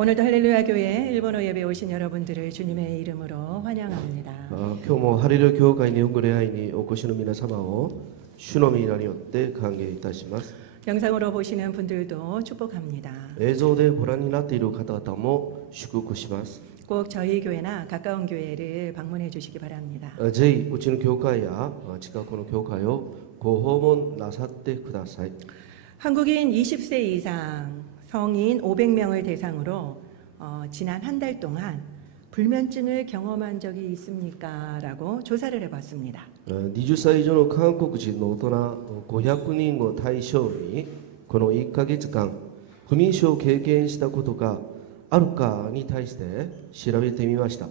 오늘도 할렐루야 교회 일본어 예배 오신 여러분들을 주님의 이름으로 환영합니다. 今日もハレルヤ教会日本語礼拝にお越しの皆様を主の皆によって歓迎いたします。 영상으로 보시는 분들도 축복합니다. 映像でご覧になっている方々も祝福します。 꼭 저희 교회나 가까운 교회를 방문해 주시기 바랍니다. ぜひうちの教会や近くの教会をご訪問なさってください。 한국인 20세 이상 성인 500명을 대상으로 지난 한 달 동안 불면증을 경험한 적이 있습니까? 라고 조사를 해봤습니다. 20歳以上の韓国人の大人500人を対象にこの1ヶ月間不眠症を経験したことがあるかに対して調べてみました。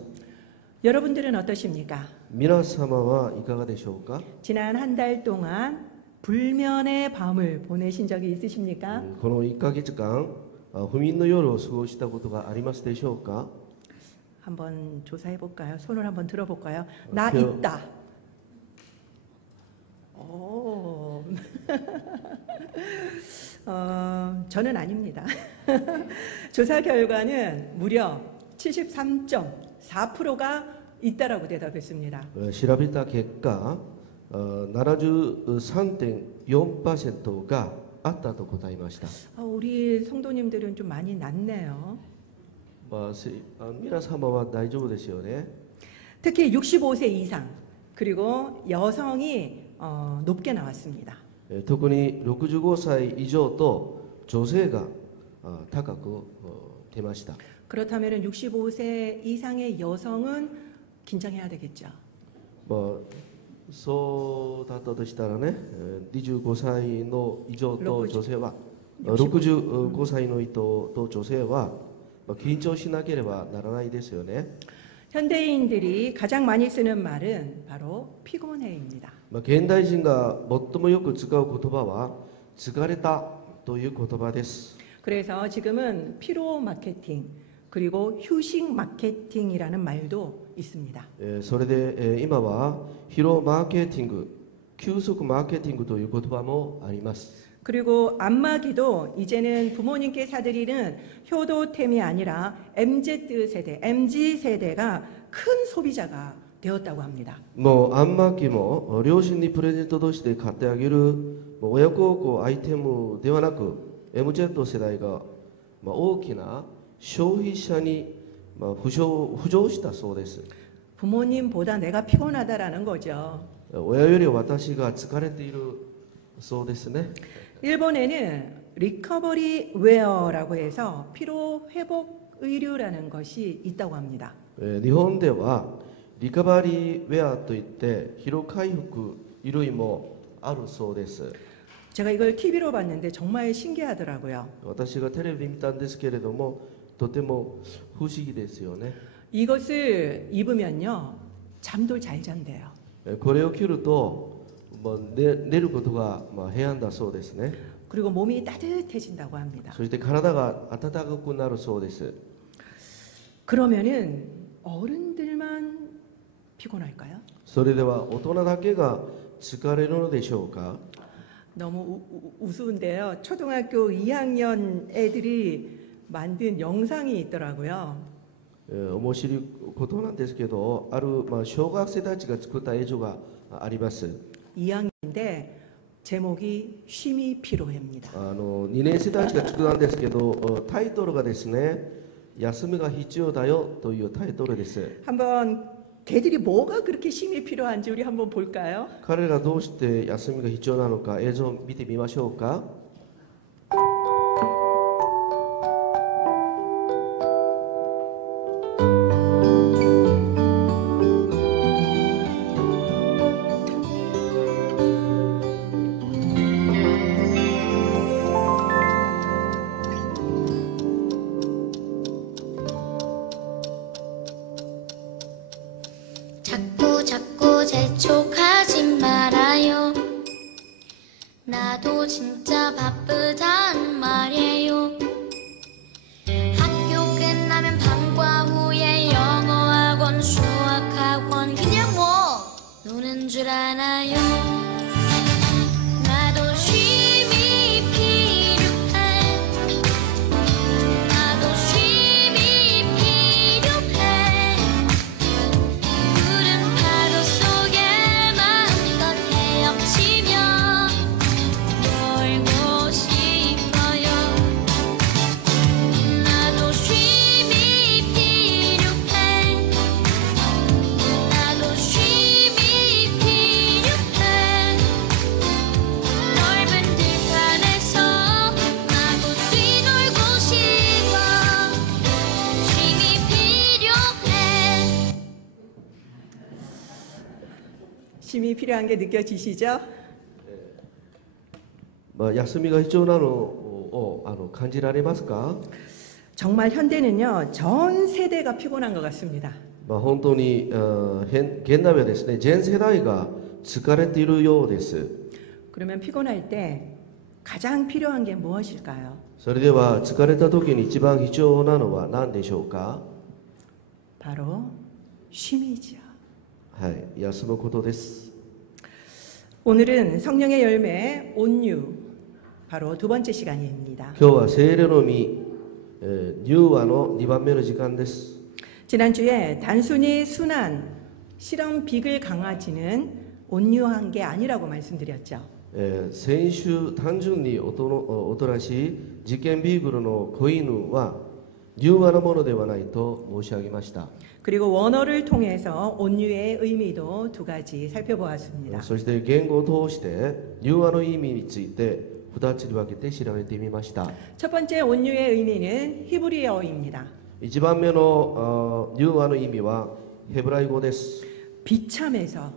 여러분들은 어떠십니까? 皆様はいかがでしょうか。 지난 한 달 동안 불면의 밤을 보내신 적이 있으십니까? この1ヶ月間不眠の夜を過ごしたことがありますでしょうか。 한번 조사해 볼까요? 손을 한번 들어볼까요? 나 그- 있다. 오. 저는 아닙니다. 조사 결과는 무려 73.4%가 있다라고 대답했습니다. 調べた結果73.4% があったと答えました。 우리 성도님들은 좀 많이 낫네요. 皆様は大丈夫ですよね。 특히 65세 이상 그리고 여성이 높게 나왔습니다. 特に65歳以上と女性が高く出ました。 그렇다면 65세 이상의 여성은 긴장해야 되겠죠. そうだったとしたらね、25歳の以上と女性は65歳の以上と女性は緊張しなければならないですよね。 현대인들이 가장 많이 쓰는 말은 바로 피곤해입니다. 現代人が最もよく使う言葉は疲れたという言葉です。 그래서 지금은 피로 마케팅 그리고 휴식 마케팅이라는 말도 있습니다. それで今は疲労マーケティング、休息マーケティングという言葉もあります。 그리고 안마기도 이제는 부모님께 사드리는 효도템이 아니라 MZ 세대가 큰 소비자가 되었다고 합니다. もうあんまきも両親にプレゼントとして買ってあげる親孝行アイテムではなく MZ 世代が大きな消費者に浮上したそうです。 부모님보다 내가 피곤하다라는 거죠. 親より私が疲れているそうですね。 일본에는 리커버리 웨어라고 해서 피로 회복 의류라는 것이 있다고 합니다. 日本ではリカバリーウェアといって疲労回復衣類もあるそうです。 제가 이걸 TV로 봤는데 정말 신기하더라고요. 私がテレビで見たんですけれどもとても不思議ですよね。 이것을 입으면요 잠도 잘 잔대요. これを着ると寝ることが平安だそうですね。 그리고 몸이 따뜻해진다고 합니다. そして体が温かくなるそうです。 그러면은 어른들만 피곤할까요? それでは大人だけが疲れるのでしょうか。 너무 우스운데요. 초등학교 2학년 애들이 만든 영상이 있더라고요. 面白いことなんですけど、ある小学生たちが作った映像があります。 2학년인데 제목이 쉼이 필요합니다. 2年生たちが作ったんですけど、タイトルがですね、休みが必要だよというタイトルです。 한번 걔들이 뭐가 그렇게 쉼이 필요한지 우리 한번 볼까요? 彼らどうして休みが必要なのか映像を見てみましょうか。 자꾸 재촉하지 말아요. 나도 진짜 바쁘단 말이에요. 학교 끝나면 방과 후에 영어학원, 수학학원 그냥 뭐 노는 줄 아나요. 나도 쉼이 필요해. 나도 쉼이 쉼이 필요한 게 느껴지시죠? まあ、休みが必要なのを感じられますか？ 정말 현대는요, 전 세대가 피곤한 것 같습니다. まあ、本当に現代はですね、全世代が疲れているようです。 그러면 피곤할 때 가장 필요한 게 무엇일까요? それでは疲れた時に一番必要なのは何でしょうか？ 바로 쉼이죠. はい、休むことです。 오늘은 성령의 열매 온유 바로 두 번째 시간입니다. 今日は聖霊の実、柔和の2番目の時間です。 지난주에 단순히 순한 실험 비글 강아지는 온유한 게 아니라고 말씀드렸죠. 先週単純におとなしい事件ビーグルの子犬は柔和なものではないと申し上げました。 그리고 원어를 통해서 온유의 의미도 두 가지 살펴보았습니다. そして言語を通して柔和の意味について2つに分けて調べてみました。 첫 번째 온유의 의미는 히브리어입니다. 1番目の柔和の意味はヘブライ語です。 비참해서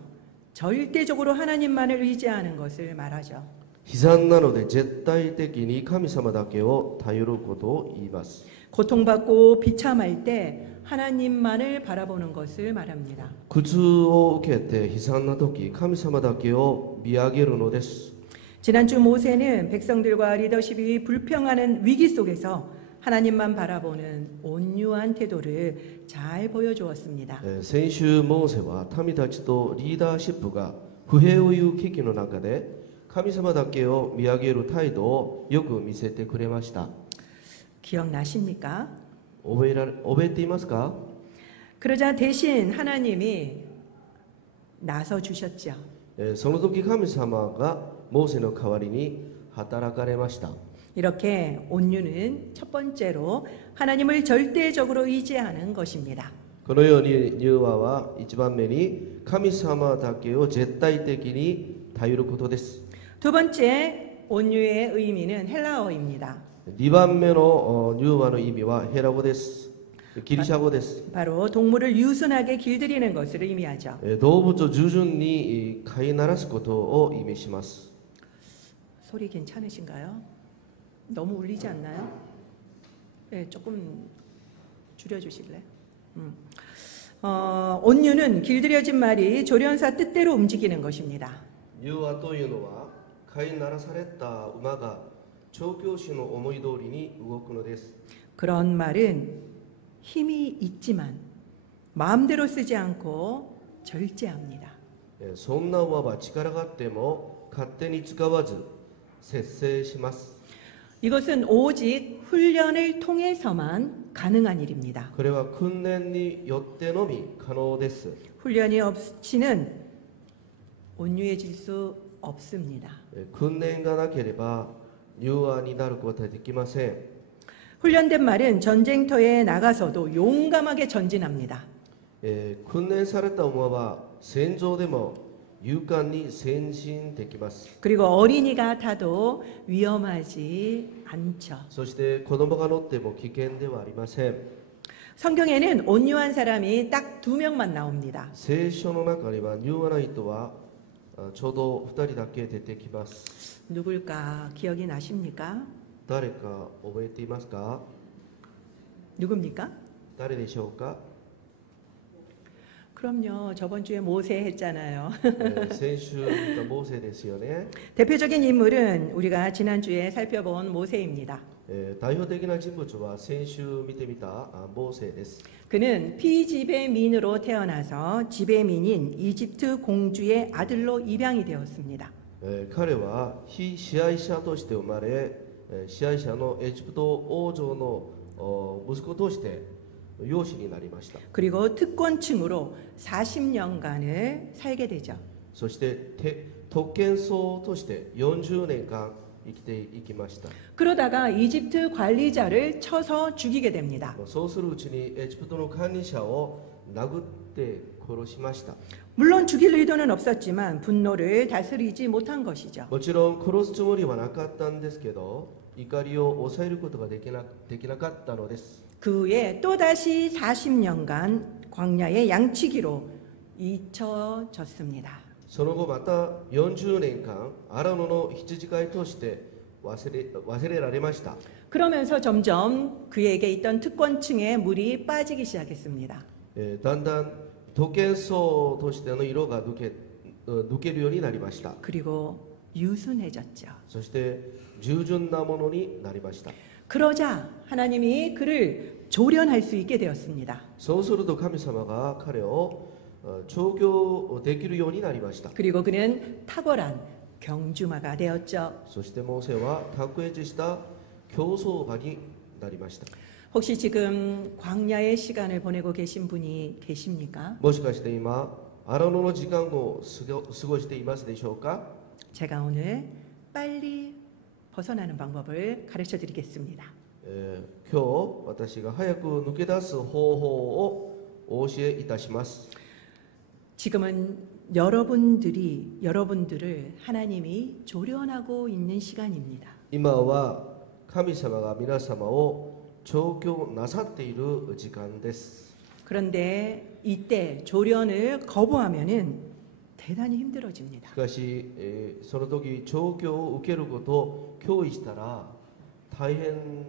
절대적으로 하나님만을 의지하는 것을 말하죠. 悲惨なので絶対的に神様だけを頼ることを言います。 고통받고 비참할 때 하나님만을 바라보는 것을 말합니다. 苦痛を受けて悲惨な時、神様だけを見上げるのです。 지난주 모세는 백성들과 리더십이 불평하는 위기 속에서 하나님만 바라보는 온유한 태도를 잘 보여주었습니다. 先週モーセは民たちとリーダーシップが不平を言う危機の中で神様だけを見上げる態度をよく見せてくれました。 기억나십니까? 覚えていますか？ 그러자 대신 하나님이 나서 주셨죠. その時神様がモーセの代わりに働かれました。 이렇게 온유는 첫 번째로 하나님을 절대적으로 의지하는 것입니다. このように柔和は1番目に神様だけを絶対的に頼ることです。 두 번째 온유의 의미는 헬라어입니다. 2番目の柔和の意味はヘラ語です。ギリシャ語です。 바로 동물을 유순하게 길들이는 것을 의미하죠. 動物を従順に飼いならすことを意味します。 소리 괜찮으신가요? 너무 울리지 않나요? 네, 조금 줄여주실래요? 온유는 길들여진 말이 조련사 뜻대로 움직이는 것입니다. 柔和というのは飼いならされた馬が調教師の思い通りに動くのです。 그런 말은 힘이 있지만 마음대로 쓰지 않고 절제합니다. そんな馬は力があっても勝手に使わず節制します。 이것은 오직 훈련을 통해서만 가능한 일입니다. これは訓練によってのみ可能です。 훈련이 없이는 온유해질 수 없습니다. 訓練がなければ柔和になることはできません。 훈련된 말은 전쟁터에 나가서도 용감하게 전진합니다. 訓練された馬は戦場でも勇敢に前進できます。 그리고 어린이가 타도 위험하지 않죠. そして子供が乗っても危険ではありません。 성경에는 온유한 사람이 딱 2명만 나옵니다. 聖書の中には柔和な人はちょうど2人だけ出てきます。 누굴까 기억이 나십니까? 誰か覚えていますか？ 누굽니까? 誰でしょうか？ 그럼요. 저번 주에 모세 했잖아요. 先週見たモーセですよね。 대표적인 인물은 우리가 지난주에 살펴본 모세입니다. 代表的な人物は先週見てみたモーセです。 그는 피지배민으로 태어나서 지배민인 이집트 공주의 아들로 입양이 되었습니다. 彼は非支配者として生まれ、支配者のエジプト王女の息子として養子になりました。 그리고 특권층으로 40년간을 살게 되죠. そして特権層として40年間生きていきました。 그러다가 이집트 관리자를 쳐서 죽이게 됩니다. そうするうちにエジプトの管理者を殴って殺しました。 물론 죽일 의도는 없었지만 분노를 다스리지 못한 것이죠. もちろん殺すつもりはなかったんですけど、怒りを抑えることができなかったのです。 그 후에 또다시 40년간 광야의 양치기로 잊혀졌습니다. その後また40年間荒野の羊飼いとして忘れられました。 그러면서 점점 그에게 있던 특권층의 물이 빠지기 시작했습니다. だんだん特権層としての色が抜けるようになりました。 그리고 유순해졌죠. そして従順なものになりました。 그러자 하나님이 그를 조련할 수 있게 되었습니다. そうすると神様が彼を調教できるようになりました。 그리고 그는 탁월한 경주마가 되었죠. そしてモーセは卓越した競走馬になりました。 혹시 지금 광야의 시간을 보내고 계신 분이 계십니까? もしかして今荒野の時間を過ごしていますでしょうか？ 제가 오늘 빨리 벗어나는 방법을 가르쳐 드리겠습니다. 今日私が早く抜け出す方法をお教えいたします。 지금은 여러분들을 하나님이 조련하고 있는 시간입니다. 今は神様が皆様を調教なさっている時間です。 그런데 이때 조련을 거부하면은 대단히 し 힘들어집니다. かし、その時調教を受けることを拒否したら大変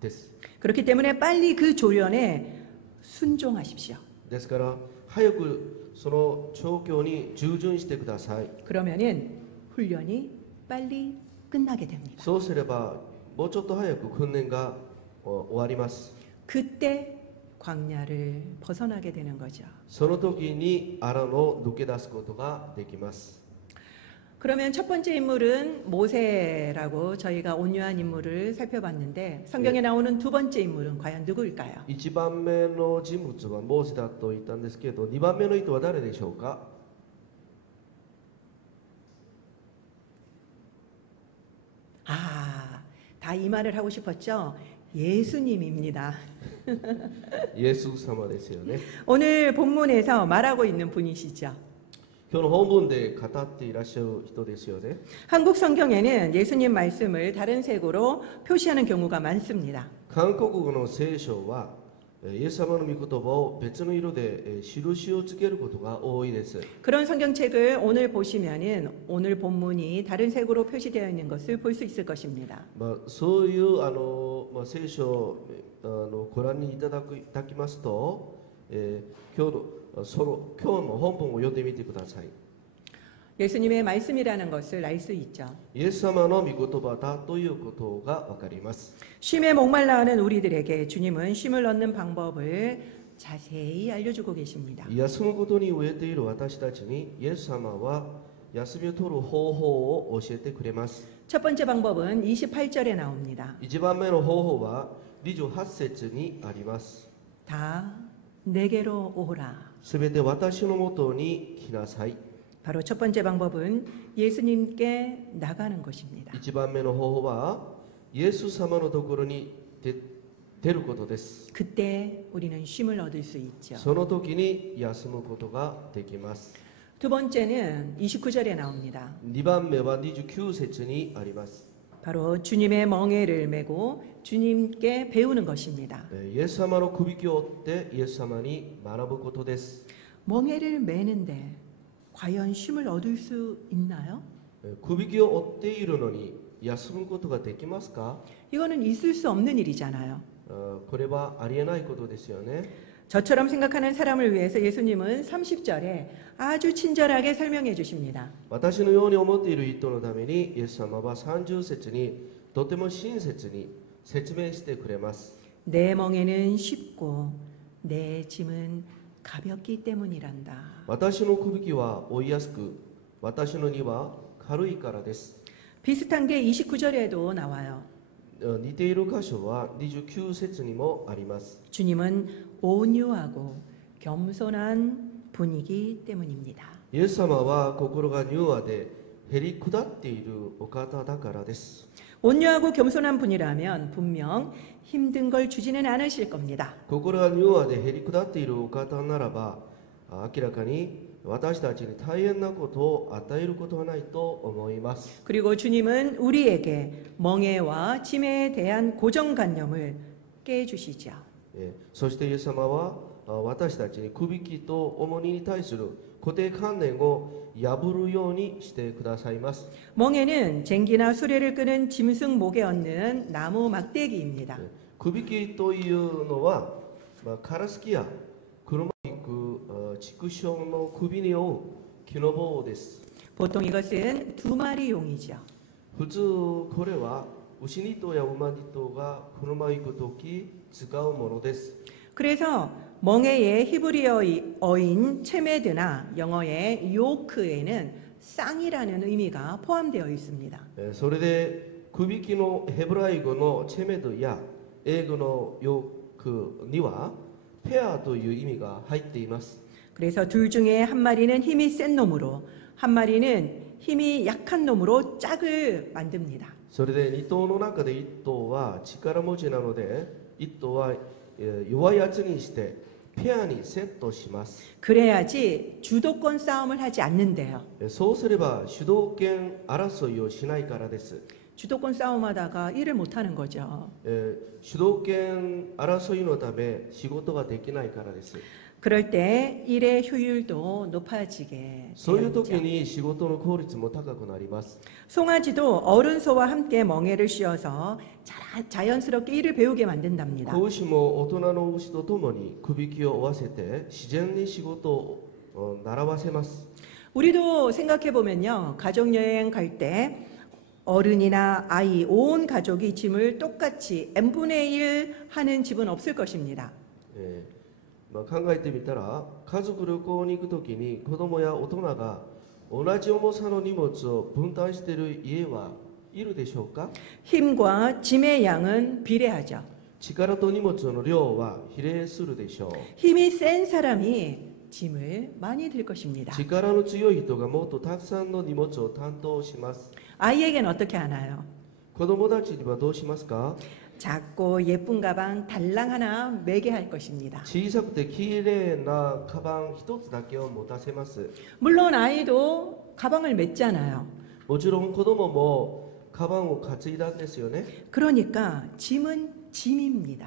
です。 그렇기 때문에 빨리 그 조련에 순종하십시오. ですから早くその調教に従順してください。 그러면은 훈련이 빨리 끝나게 됩니다. そうすればもうちょっと早く訓練が終わります。 그때 광야를 벗어나게 되는 거죠. その時に荒野を抜け出すことができます。 그러면 첫 번째 인물은 모세라고 저희가 온유한 인물을 살펴봤는데 성경에 나오는 두 번째 인물은 과연 누구일까요? 1番目の人物はモーセだと言ったんですけど、2番目の人は誰でしょうか？ 다 이 말을 하고 싶었죠? 예수님입니다. イエス様ですよね。 오늘 본문에서 말하고 있는 분이시죠. 今日の本文で語っていらっしゃる人ですよね。 한국 성경에는 예수님 말씀을 다른 색으로 표시하는 경우가 많습니다. 韓国語の聖書はイエス様の御言葉を別の色で印をつけることが多いです。 그런 성경책을 오늘 보시면은 오늘 본문이 다른 색으로 표시되어 있는 것을 볼 수 있을 것입니다. そういう聖書をご覧にいただきますと、今日の本文を読んでみてください。 예수님의 말씀이라는 것을 알 수 있죠. イエス様の御言葉だということがわかります。 쉼에 목말라하는 우리들에게 주님은 쉼을 얻는 방법을 자세히 알려주고 계십니다. 休むことに飢えている私たちにイエス様は休みを取る方法を教えてくれます。 첫 번째 방법은 28절에 나옵니다. 1番目の方法は28節にあります。 다 내게로 오라. すべて私のもとに来なさい。 바로 첫 번째 방법은 예수님께 나가는 것입니다. 1番目の方法はイエス様のところに出ることです。 그때 우리는 쉼을 얻을 수 있죠. その時に休むことができます。 두 번째는 29절에 나옵니다. 2番目は29節にあります。 바로 주님의 멍에를 메고 주님께 배우는 것입니다. イエス様のくびきを追ってイエス様に学ぶことです。 멍에를 메는데 과연 쉼을 얻을 수 있나요? くびきを追っているのに休むことができますか？ 이거는 있을 수 없는 일이잖아요. これはありえないことですよね。 저처럼 생각하는 사람을 위해서 예수님은 30절에 아주 친절하게 설명해 주십니다. 私のように思っている人のためにイエス様は30節にとても親切に説明してくれます。 내 멍에는 쉽고 내 짐은 가볍기 때문이란다. 私のくびきは追いやすく私の荷は軽いからです。 비슷한 게 29절에도 나와요. 似ている箇所は29節にもあります。 주님은 온유하고 겸손한 분이기 때문입니다. イエス様は心が柔和でへり下っているお方だからです。 온유하고 겸손한 분이라면 분명 힘든 걸 주지는 않으실 겁니다. 心が柔和でへり下っているお方ならば明らかに私たちに大変なことを与えることはないと思います。 그리고 주님은 우리에게 멍에와 짐에 대한 고정관념을 깨주시죠. そしてイエス様は私たちにくびきと重荷に対する固定観念を破るようにしてくださいます。 멍에는 쟁기나 수레를 끄는 짐승 목에 얹는 나무 막대기입니다. 首切りというのは、カラスキや車に行く畜生の首に負う木の棒です。 보통 이것은 두 마리 용이죠. 普通これは牛2頭や馬2頭が車に行くとき使うものです。 그래서 멍에의 히브리어인 체메드나 영어의 요크에는 쌍이라는 의미가 포함되어 있습니다. それで首切りのヘブライ語のチェメドや英語のヨークにはペアという意味が入っています。 그래서 둘 중에 한 마리는 힘이 센 놈으로 한 마리는 힘이 약한 놈으로 짝을 만듭니다. それで2頭の中で1頭は力持ちなので1頭は弱いやつにしてペアにセットします。 그래야지 주도권 싸움을 하지 않는데요. そうすれば主導権争いをしないからです。 주도권 싸움하다가 일을 못하는 거죠. 主導権争いのため仕事ができないからです。 그럴 때 일의 효율도 높아지게 そういう時 되죠. に仕事の効率も高くなります。 송아지도 어른 소와 함께 멍에를 씌워서 자연스럽게 일을 배우게 만든답니다. 子牛も大人の牛とともに首輝を追わせて自然に仕事を習わせます。 우리도 생각해 보면요, 가족 여행 갈 때 어른이나 아이 온 가족이 짐을 똑같이 n분의 1 하는 집은 없을 것입니다. 考えてみたら家族旅行に行く時に子供や大人が同じ重さの荷物を分担している家はいるでしょうか。 힘과 짐의 양은 비례하죠. 力と荷物の量は比例するでしょう。 힘이 센 사람이 짐을 많이 들 것입니다. 力の強い人がもっとたくさんの荷物を担当します。 아이에겐 어떻게 하나요? 子供たちにはどうしますか。 작고 예쁜 가방 달랑 하나 매게 할 것입니다. 小さくてきれいなカバン一つだけを持たせます。 물론 아이도 가방을 맸잖아요. もちろん子供もカバンを担いだんですよね。 그러니까 짐은 짐입니다.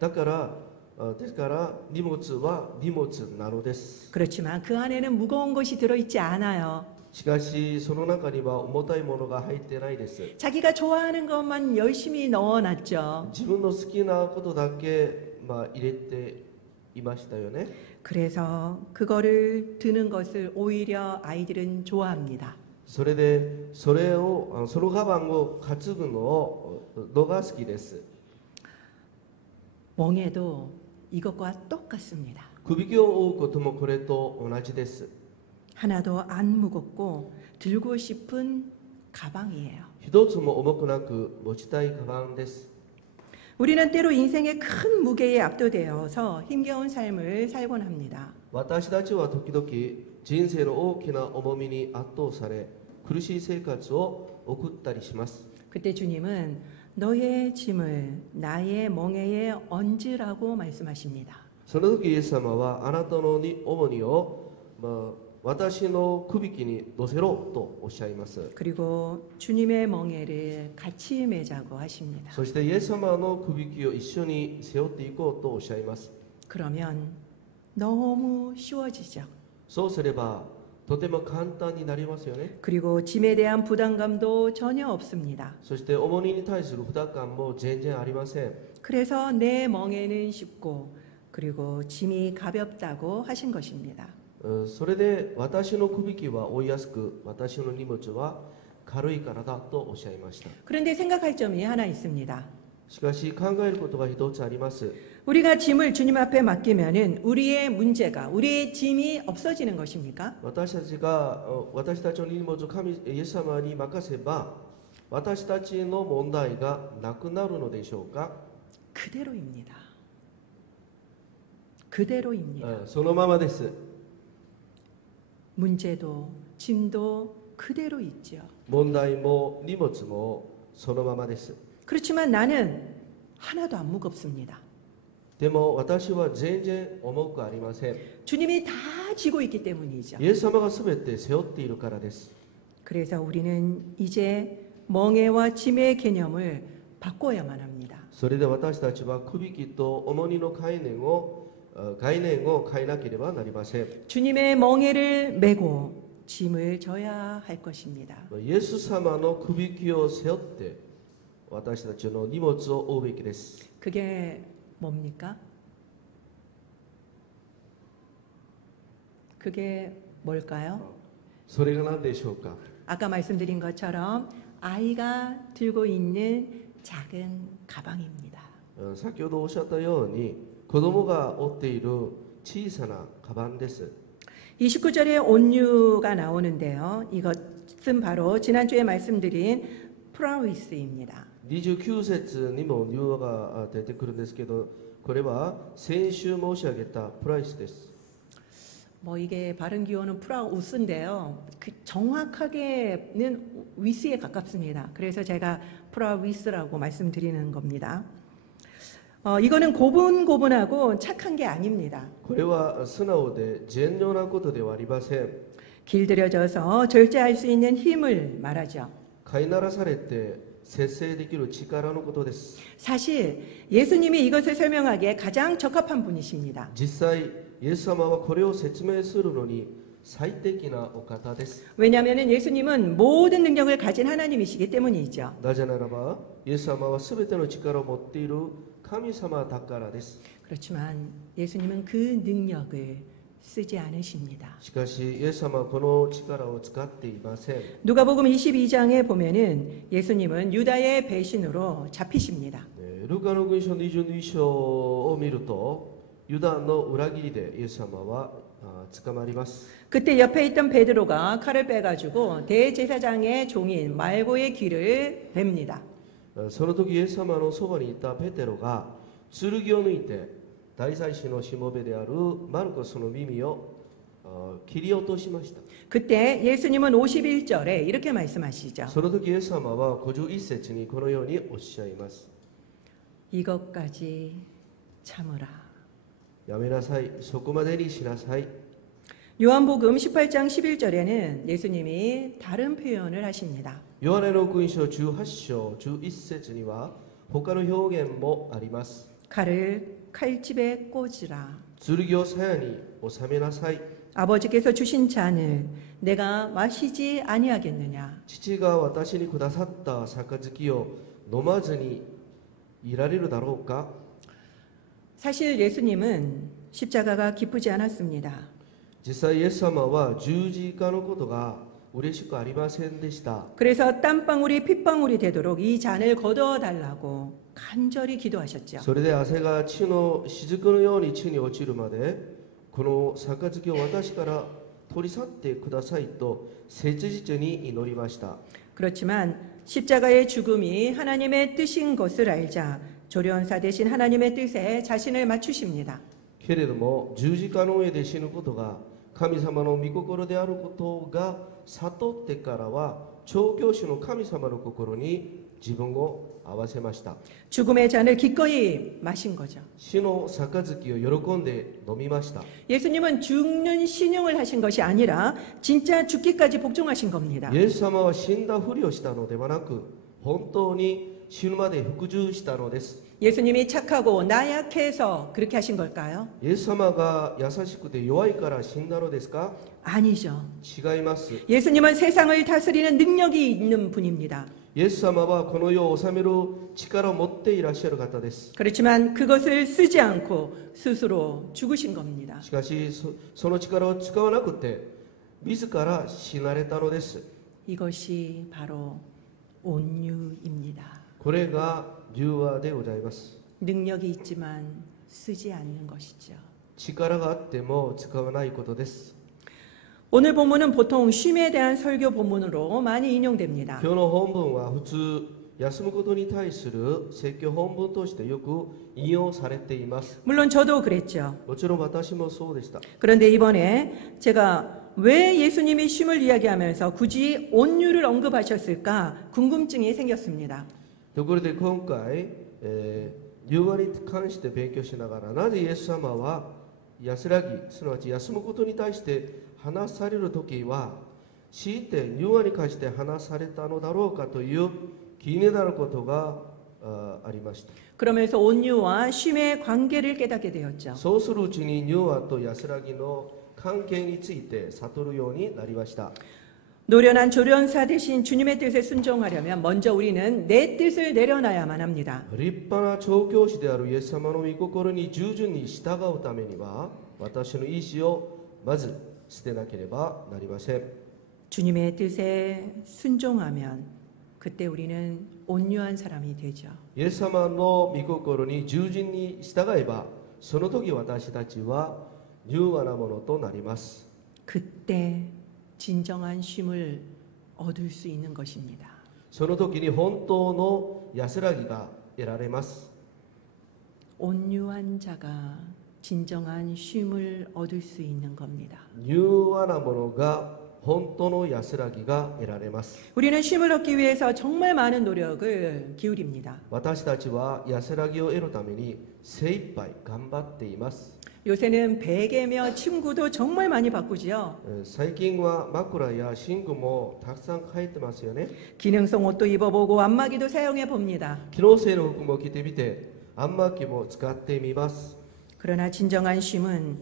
ですから荷物は荷物なのです。 그렇지만 그 안에는 무거운 것이 들어있지 않아요. しかしその中には重たいものが入ってないです。 자기가 좋아하는 것만 열심히 넣어놨죠. 自分の好きなことだけ、入れていましたよね。 그래서 그거를 드는 것을 오히려 아이들은 좋아합니다. それでそのカバンを担ぐのが好きです。 멍에도 이것과 똑같습니다. 首輝を追うこともこれと同じです。 하나도 안 무겁고 들고 싶은 가방이에요. 一つも重くなく持ちたいカバンです。 우리는 때로 인생의 큰 무게에 압도되어서 힘겨운 삶을 살곤 합니다. 私たちは時々人生の大きな重みに圧倒され苦しい生活を送ったりします。 그때 주님은 너의 짐을 나의 멍에에 얹으라고 말씀하십니다. その時イエス様はあなたの重荷を、私の首輝に乗せろとおっしゃいます。 그리고 주님의 멍에를 같이 매자고 하십니다. そしてイエス様の首輝を一緒に背負っていこうとおっしゃいます。 그러면 너무 쉬워지죠. そうすればとても簡単になりますよね。 그리고 짐에 대한 부담감도 전혀 없습니다. そして重荷に対する負担感も全然ありません。 그래서 내 멍에는 쉽고 그리고 짐이 가볍다고 하신 것입니다. それで私の首輝は追いやすく私の荷物は軽いからだとおっしゃいました。 그런데 생각할 점이 하나 있습니다. しかし考えることが一つあります。 우리가 짐을 주님 앞에 맡기면은 우리의 문제가 우리의 짐이 없어지는 것입니까? 私たちの荷物をイエス様に任せば私たちの問題がなくなるのでしょうか。 그대로입니다. 그대로입니다. そのままです。 문제도 짐도 그대로 있죠. 問題も荷物もそのままです。 그렇지만 나는 하나도 안 무겁습니다. でも私は全然重くありません。 주님이 다 지고 있기 때문이죠. イエス様が全て背負っているからです。 그래서 우리는 이제 멍에와 짐의 개념을 바꿔야만 합니다. それで私たちは首輝と重荷の概念を概念を変えなければなりません。 주님의 멍에를 메고 짐을 져야 할 것입니다. イエス様のくびきを背負って私たちの荷物を負うべきです。 그게 뭡니까? 그게 뭘까요? それが何でしょうか。 아까 말씀드린 것처럼 아이가 들고 있는 작은 가방입니다. 先ほどおっしゃったように子供が負っている小さなカバンです。 29절에 온유가 나오는데요. 이것은 바로 지난주에 말씀드린 프라위스입니다. 29節にも入話が出てくるんですけど、これは先週申し上げたプライスです。 뭐 이게 바른 기호는 프라우스인데요. 그 정확하게는 위스에 가깝습니다. 그래서 제가 프라위스라고 말씀드리는 겁니다. 이거는 고분고분하고 착한 게 아닙니다. これは素直で善良なことではありません。 길들여져서 절제할 수 있는 힘을 말하죠. 飼いならされて節制できる力のことです。 사실 예수님이 이것을 설명하기에 가장 적합한 분이십니다. 実際イエス様はこれを説明するのに最適なお方です。 왜냐하면 예수님은 모든 능력을 가진 하나님이시기 때문이죠. なぜならばイエス様は全ての力を持っている神様だからです。 그렇지만 예수님은 그 능력을 쓰지 않으십니다. しかしイエス様はこの力を使っていません。 누가복음 22장에 보면은 예수님은 유다의 배신으로 잡히십니다. ルカの福音書22章を見るとユダの裏切りでイエス様は捕まります。 그때 옆에 있던 베드로가 칼을 빼가지고 대제사장의 종인 말고의 귀를 뱁니다. その時イエス様のそばにいたペテロが剣を抜いて大祭司のしもべであるマルコスの耳を切り落としました。 그때 예수님은 51절에 이렇게 말씀하시죠. その時イエス様は51節にこのようにおっしゃいます。 이것까지 참으라. やめなさい、そこまでにしなさい。 요한복음 18장 11절에는 예수님이 다른 표현을 하십니다. ヨハネの福音書18章11節には他の表現もあります。 칼을 칼집에 꽂으라. 剣を鞘に収めなさい。 아버지께서 주신 잔을 내가 마시지 아니하겠느냐. 父が私にくださった杯を飲まずにいられるだろうか。 사실 예수님은 십자가가 기쁘지 않았습니다. 実際イエス様は十字架のことが嬉しくありませんでした。 그래서 땀방울이 핏방울이 되도록 이 잔을 걷어달라고 간절히 기도하셨죠. それで汗が血の雫のように地に落ちるまでこの杯を私から取り去ってくださいと切実に祈りました。 그렇지만 십자가의 죽음이 하나님의 뜻인 것을 알자 조련사 대신 하나님의 뜻에 자신을 맞추십니다. けれども十字架の上で死ぬことが神様の御心であることが悟ってからは調教師の神様の心に自分を合わせました。 죽음의 잔을 기꺼이 마신 거죠. 死の杯を喜んで飲みました。 예수님은 죽는 신용을 하신 것이 아니라 진짜 죽기까지 복종하신 겁니다. イエス様は死んだふりをしたのではなく本当に死ぬまで服従したのです。 예수님이 착하고 나약해서 그렇게 하신 걸까요? イエス様が優しくて弱いから死んだのですか？ 아니죠. 違います。 예수님은 세상을 다스리는 능력이 있는 분입니다. イエス様はこの世を治める力を持っていらっしゃる方です。 그렇지만 그것을 쓰지 않고 스스로 죽으신 겁니다. しかしその力を使わなくて自ら死なれたのです。 이것이 바로 온유입니다. これが柔和でございます。 능력이 있지만 쓰지 않는 것이죠. 力があっても使わないことです。 오늘 본문은 보통 쉼에 대한 설교 본문으로 많이 인용됩니다. 今日の本文は普通休むことに対する説教本文としてよく引用されています。 물론 저도 그랬죠. もちろん私もそうでした。 그런데 이번에 제가 왜 예수님이 쉼을 이야기하면서 굳이 온유를 언급하셨을까 궁금증이 생겼습니다. ところで今回、柔和に関して勉強しながらなぜイエス様は安らぎすなわち休むことに対して話されるときは強いて柔和に関して話されたのだろうかという気になることがありました。 그러면서 온유와 쉼의 관계를 깨닫게 되었죠. そうするうちに柔和と安らぎの関係について悟るようになりました。 노련한 조련사 대신 주님의 뜻에 순종하려면 먼저 우리는 내 뜻을 내려놔야만 합니다. 立派な調教師であるイエス様の御心に従順に従うためには、私の意志をまず捨てなければなりません。 주님의 뜻에 순종하면 그때 우리는 온유한 사람이 되죠. イエス様の御心に従順に従えば、その時私たちは柔和なものとなります。 그때 진정한 쉼을 얻을 수 있는 것입니다. その時に本当の安らぎが得られます。 온유한 자가 진정한 쉼을 얻을 수 있는 겁니다. 柔和なものが本当の安らぎが得られます。 우리는 쉼을 얻기 위해서 정말 많은 노력을 기울입니다. 私たちは安らぎを得るために精一杯頑張っています。 요새는 베개며 침구도 정말 많이 바꾸지요. 最近は枕や寝具もたくさん変えてますよね。 기능성 옷도 입어보고 안마기도 사용해 봅니다. 機能性の服も着てみて、あんまきも使ってみます。 그러나 진정한 쉼은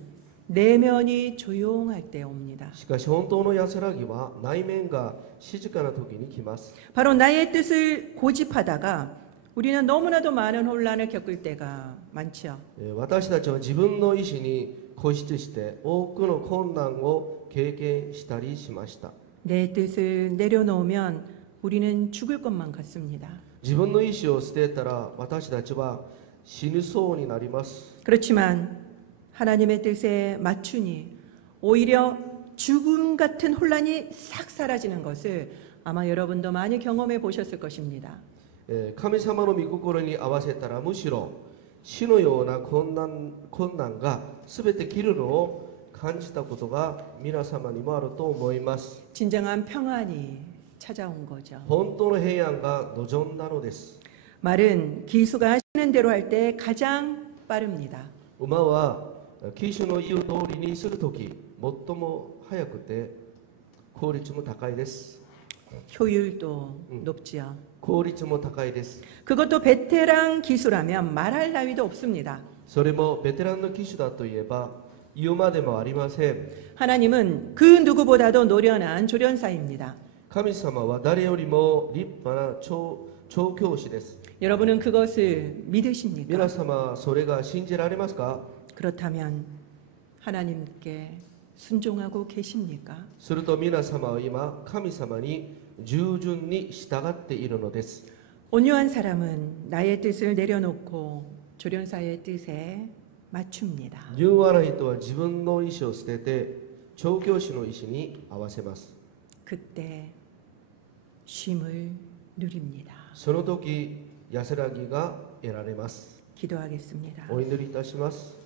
내면이 조용할 때 옵니다. しかし本当の安らぎは内面が静かな時に来ます。 바로 나의 뜻을 고집하다가 우리는 너무나도 많은 혼란을 겪을 때가 많죠. 私たちは自分の意思に固執して多くの困難を経験したりしました。 내 뜻을 내려놓으면 우리는 죽을 것만 같습니다. 自分の意思を捨てたら私たちは死ぬそうになります。 그렇지만 하나님의 뜻에 맞추니 오히려 죽음 같은 혼란이 싹 사라지는 것을 아마 여러분도 많이 경험해 보셨을 것입니다. 神様の御心に合わせたらむしろ死のような困難が全て切るのを感じたことが皆様にもあると思います。 진정한 평안이 찾아온 거죠. 本当の平安が望んだのです。 말은 기수가 하시는 대로 할 때 가장 빠릅니다. 馬は騎手の言う通りにするとき最も早くて効率も高いです。 효율도 높지요. 効率も高いです。 그것도 베테랑 기수라면 말할 나위도 없습니다. それもベテランの騎手だといえば言うまでもありません。 하나님은 그 누구보다도 노련한 조련사입니다. 神様は誰よりも立派な調教師です。 여러분은 그것을 믿으십니까? 皆様それが信じられますか？ 그렇다면 하나님께 순종하고 계십니까? すると皆様は今神様に従順に従っているのです。 온유한 사람은 나의 뜻을 내려놓고 조련사의 뜻에 맞춥니다. 柔和な人は自分の意思を捨てて調教師の意思に合わせます。 그때 쉼을 누립니다. その時安らぎが得られます。 기도하겠습니다. お祈りいたします。